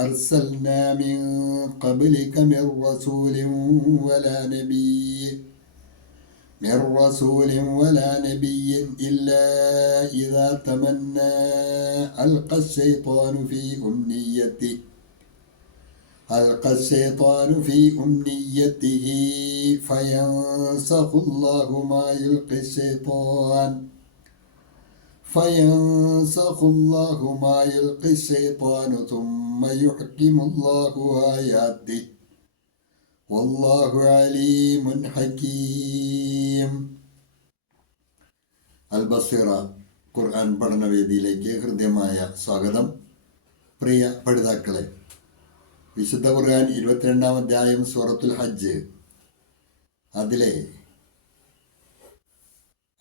أرسلنا من قبلك من رسول ولا نبي من رسول ولا نبي إلا إذا تمنى ألقى الشيطان في أمنيته ألقى الشيطان في أمنيته فينسخ الله ما يلقي الشيطان. فينسخ الله ما يلقي الشيطان ثم يحكم الله آياته والله عليم حكيم അൽബസീറ ഖുർആൻ പഠനവേദിയിലേക്ക് ഹൃദ്യമായ സ്വാഗതം പ്രിയ പഠിതാക്കളെ വിശുദ്ധ ഖുർആൻ ഇരുപത്തിരണ്ടാം അധ്യായം സൂറത്തുൽ ഹജ്ജ് അതിലെ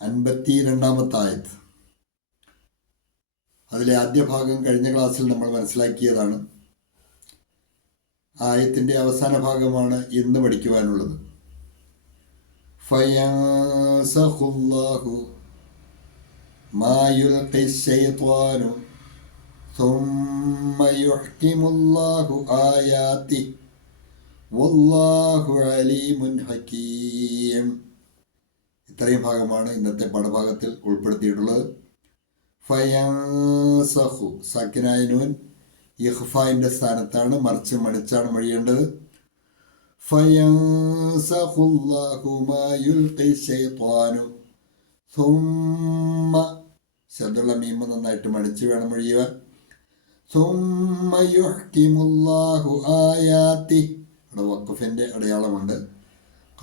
അൻപത്തി രണ്ടാമത്തെ ആയത്ത് അതിലെ ആദ്യ ഭാഗം കഴിഞ്ഞ ക്ലാസ്സിൽ നമ്മൾ മനസ്സിലാക്കിയതാണ് ആയത്തിൻ്റെ അവസാന ഭാഗമാണ് ഇന്ന് പഠിക്കുവാനുള്ളത് ഫയൻസഖുല്ലാഹു മാ യുൽഖി ശൈത്വാനു ثم يحكم الله آياته والله عليم حكيم ഇത്രയും ഭാഗമാണ് ഇന്നത്തെ പാഠഭാഗത്തിൽ ഉൾപ്പെടുത്തിയിട്ടുള്ളത് ഫയൻസഹു. സക്കിനായ നൂൻ ഇഹ്ഫായിന്റെ സ്ഥാനത്താണ് മറിച്ച് മടിച്ചാണ് മൊഴിയേണ്ടത്. ഫയൻസഹുല്ലാഹു മാ യുൽഖി ശൈത്വാനു സുമ്മ. ശബ്ദമുള്ള മീമ നന്നായിട്ട് മടിച്ച് വേണം മൊഴിയുവാൻ. സുമ്മയുഹ്കിമുല്ലാഹു ആയാത്തി അവിടെ വക്കുഫിന്റെ അടയാളമുണ്ട്.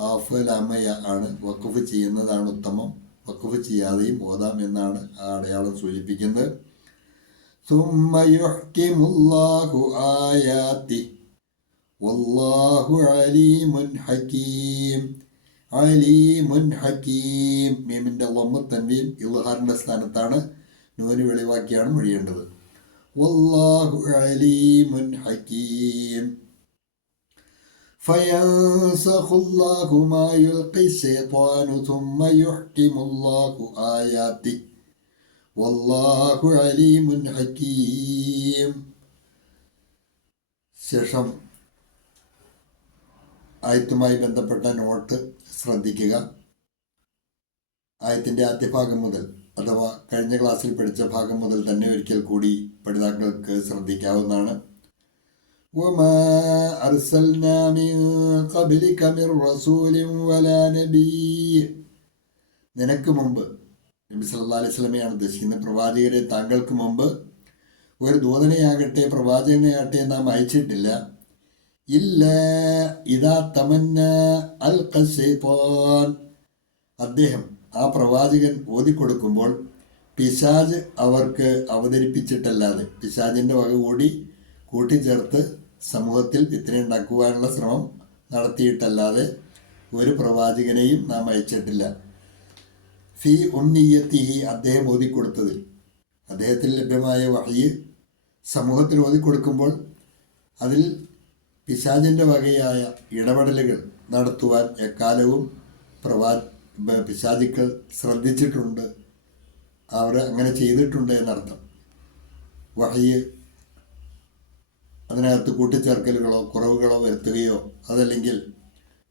കാഫ് ലാമയ ആണ്. വക്കുഫ് ചെയ്യുന്നതാണ് ഉത്തമം. വക്കുഫ് ചെയ്യാതെയും ഓതാം എന്നാണ് ആ അടയാളം സൂചിപ്പിക്കുന്നത്. സുമ്മ യുഹ്കിമുല്ലാഹു ആയാത്തി വല്ലാഹു അലീമുൻ ഹക്കീം അലീമുൻ ഹക്കീം മീമിന്റെ ലമ്മ തൻവീൻ ഇൽഹാറിന്റെ സ്ഥാനത്താണ് നൂന് വെളിവാക്കിയാണ് മൊഴിയേണ്ടത് വല്ലാഹു അലീമുൻ ഹക്കീം فينسخ الله ما يلقي الشيطان ثم يحكم الله آياته والله عليم حكيم ശേഷം ആയത്തുമായി ബന്ധപ്പെട്ട നോട്ട് ശ്രദ്ധിക്കുക ആയത്തിൻ്റെ ആദ്യ ഭാഗം മുതൽ അഥവാ കഴിഞ്ഞ ക്ലാസ്സിൽ പഠിച്ച ഭാഗം മുതൽ തന്നെ ഒരിക്കൽ കൂടി പഠിതാക്കൾക്ക് ശ്രദ്ധിക്കാവുന്നതാണ് وما أرسلنا من قبلك من رسول ولا نبي നിനക്ക് മുമ്പ് നബി സല്ലല്ലാഹു അലൈഹി വസല്ലമയാണ് ഉദ്ദേശിക്കുന്നത് പ്രവാചകരെ താങ്കൾക്ക് മുമ്പ് ഒരു ദൂതനെയാകട്ടെ പ്രവാചകനെയാകട്ടെ നാം അയച്ചിട്ടില്ല ഇല്ല ഇതാ തമന്ന അൽ ഖശൈത്താൻ അദ്ദേഹം ആ പ്രവാചകൻ ഓതിക്കൊടുക്കുമ്പോൾ പിശാജ് അവർക്ക് അവതരിപ്പിച്ചിട്ടല്ലാതെ പിശാജിൻ്റെ വക കൂടി കൂട്ടിച്ചേർത്ത് സമൂഹത്തിൽ ഫിത്തിന ഉണ്ടാക്കുവാനുള്ള ശ്രമം നടത്തിയിട്ടല്ലാതെ ഒരു പ്രവാചകനെയും നാം അയച്ചിട്ടില്ല. ഫി ഉന്നീയത്തിഹി അദ്ദേഹം ഓതിക്കൊടുത്തതിൽ. അദ്ദേഹത്തിൽ ലഭ്യമായ വഹി സമൂഹത്തിൽ ഓതിക്കൊടുക്കുമ്പോൾ അതിൽ പിശാചിന്റെ വകയായ ഇടപെടലുകൾ നടത്തുവാൻ എക്കാലവും പ്രവാ പിശാചിക്കൾ ശ്രദ്ധിച്ചിട്ടുണ്ട്. അവർ അങ്ങനെ ചെയ്തിട്ടുണ്ട് എന്നർത്ഥം. വഹയ്യ് അതിനകത്ത് കൂട്ടിച്ചേർക്കലുകളോ കുറവുകളോ വരുത്തുകയോ അതല്ലെങ്കിൽ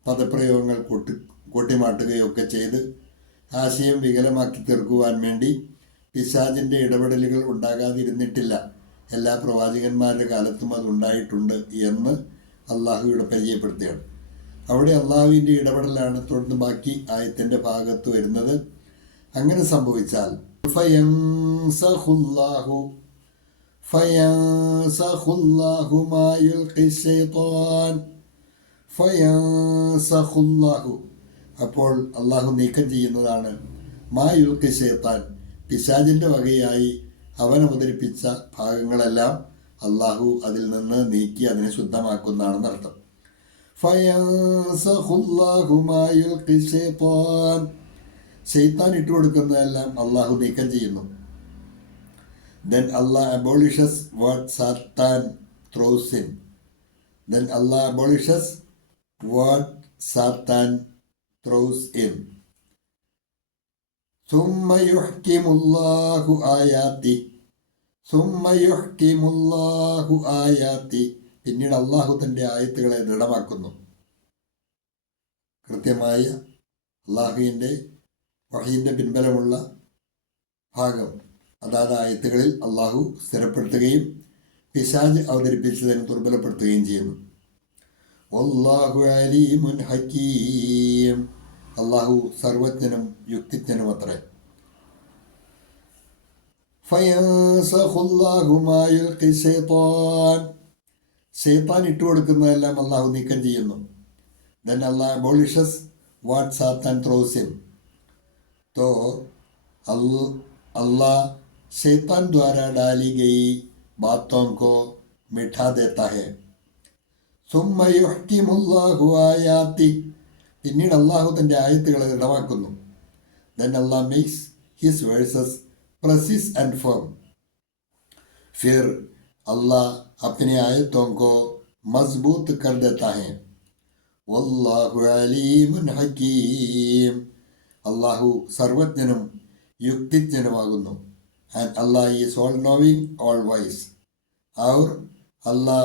പദപ്രയോഗങ്ങൾ കൂട്ടി കൂട്ടിമാട്ടുകയോ ഒക്കെ ചെയ്ത് ആശയം വികലമാക്കി തീർക്കുവാൻ വേണ്ടി പിശാജിന്റെ ഇടപെടലുകൾ ഉണ്ടാകാതിരുന്നിട്ടില്ല. എല്ലാ പ്രവാചകന്മാരുടെ കാലത്തും അതുണ്ടായിട്ടുണ്ട് എന്ന് അള്ളാഹുവിടെ പരിചയപ്പെടുത്തുകയാണ്. അവിടെ അള്ളാഹുവിന്റെ ഇടപെടലാണ് തുടർന്ന് ബാക്കി ആയത്തിന്റെ ഭാഗത്ത് വരുന്നത്. അങ്ങനെ സംഭവിച്ചാൽ فينسخ الله ما يلقي الشيطان فينسخ الله അപ്പോൾ അള്ളാഹു നീക്കം ചെയ്യുന്നതാണ് മാ യുൽക്കി ഷെയ്ത്താൻ പിശാജിൻ്റെ വകയായി അവൻ അവതരിപ്പിച്ച ഭാഗങ്ങളെല്ലാം അള്ളാഹു അതിൽ നിന്ന് നീക്കി അതിനെ ശുദ്ധമാക്കുന്നതാണെന്ന് അർത്ഥം ഫയൻസഖുല്ലാഹു മാ യുൽഖി ശൈത്താൻ ശൈത്താൻ ഇട്ടു കൊടുക്കുന്നതെല്ലാം അള്ളാഹു നീക്കം ചെയ്യുന്നു then Allah abolishes what Satan throws in then Allah abolishes what Satan throws in ثم يحكم الله آياته ثم يحكم الله آياته പിന്നീട് അള്ളാഹു തൻ്റെ ആയത്തുകളെ ദൃഢമാക്കുന്നു കൃത്യമായ അള്ളാഹുവിൻ്റെ വഹീൻ്റെ പിൻബലമുള്ള ഭാഗം അതാത് ആയത്തുകളിൽ അള്ളാഹു സ്ഥിരപ്പെടുത്തുകയും പിശാജ് അവതരിപ്പിച്ചതിനെ ദുർബലപ്പെടുത്തുകയും ചെയ്യുന്നു. അള്ളാഹു അലീമുൻ സർവജ്ഞനും യുക്തിജ്ഞനും അത്ര. ഷേത്താൻ ഇട്ടു കൊടുക്കുന്നതെല്ലാം അള്ളാഹു നീക്കം ചെയ്യുന്നു. ദെൻ അള്ളാഹ് ബോളിഷസ് വാട്ട് സാത്താൻ ത്രോസിം തോ അല്ലാ शैतान द्वारा डाली गई बातों को मिठा देता है സുമ്മ യുഹ്കിമുല്ലാഹു ആയാത്തി പിന്നീട് അള്ളാഹു തൻ്റെ ആയത്തുകളെ ദൃഢമാക്കുന്നു then Allah makes his verses precise and firm फिर अल्लाह अपने आयतों को मजबूत कर देता है वल्लाहु अलीमुन हकीम അള്ളാഹു സർവജ്ഞനും യുക്തിജ്ഞനുമാകുന്നു and Allah is all knowing all wise और अल्लाह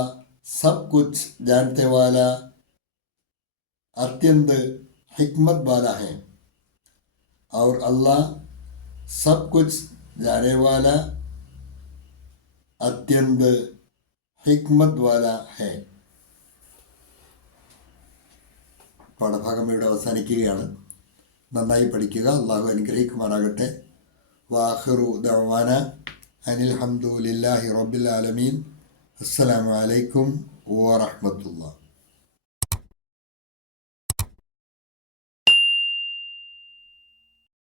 सब कुछ जानते वाला अत्यंत हिकमत वाला है और अल्लाह सब कुछ जाने वाला अत्यंत हिकमत वाला है പാഠഭാഗം ഇവിടെ അവസാനിക്കുകയാണ് നന്നായി പഠിക്കുക അള്ളാഹു അനുഗ്രഹിക്കുമാറാകട്ടെ وآخر دعوانا أن الحمد لله رب العالمين. السلام عليكم ورحمة الله.